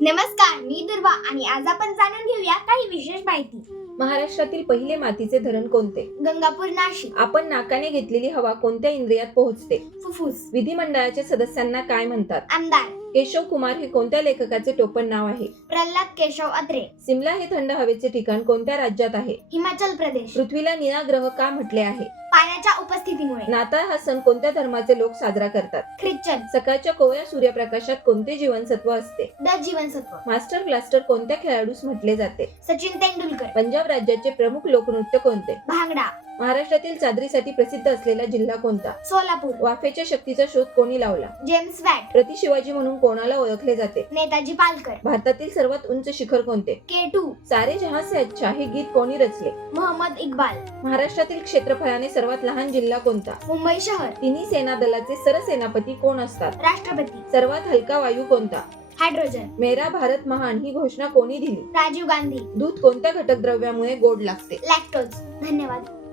नमस्कार, मी दुर्वा आणि आज आपण जाणून घेऊया काही विशेष माहिती. महाराष्ट्रातील पहिले मातीचे धरण कोणते? गंगापूर, नाशिक. आपण नाकाने घेतलेली हवा कोणत्या इंद्रियात पोहोचते? फुफ्फुस. विधिमंडळाच्या सदस्यांना काय म्हणतात? आमदार. केशव कुमार हे कोणत्या लेखकाचे टोपण नाव आहे? प्रल्हाद केशव अत्रे. सिमला हे थंड हवेचे ठिकाण कोणत्या राज्यात आहे? हिमाचल प्रदेश. पृथ्वीला निळा ग्रह का म्हटले आहे? पाण्याच्या उपस्थितीमुळे. नाताळ हा सण कोणत्या धर्माचे लोक साजरा करतात? ख्रिश्चन. सकाळच्या कोवळ्या सूर्यप्रकाशात कोणते जीवनसत्व असते? द जीवनसत्व. मास्टर ब्लास्टर कोणत्या खेळाडूस म्हटले जाते? सचिन तेंडुलकर. पंजाब राज्याचे प्रमुख लोकनृत्य कोणते? भांगडा. महाराष्ट्रातील चादरीसाठी प्रसिद्ध असलेला जिल्हा कोणता? सोलापूर. वाफेच्या शक्तीचा शोध कोणी लावला? James watt. प्रति शिवाजी म्हणून कोणाला ओळखले जाते? नेताजी पालकर. भारतातील सर्वात उंच शिखर कोणते? K2. सारे जहां से अच्छा हे गीत कोणी रचले? मोहम्मद इक्बाल. महाराष्ट्रातील क्षेत्रफळाने सर्वात लहान जिल्हा कोणता? मुंबई शहर. तिन्ही सेना दलाचे सरसेनापती कोण असतात? राष्ट्रपती. सर्वात हलका वायू कोणता? हायड्रोजन. मेरा भारत महान ही घोषणा कोणी दिली? राजीव गांधी. दूध कोणत्या घटक द्रव्यामुळे गोड लागते? लॅक्टोज. धन्यवाद.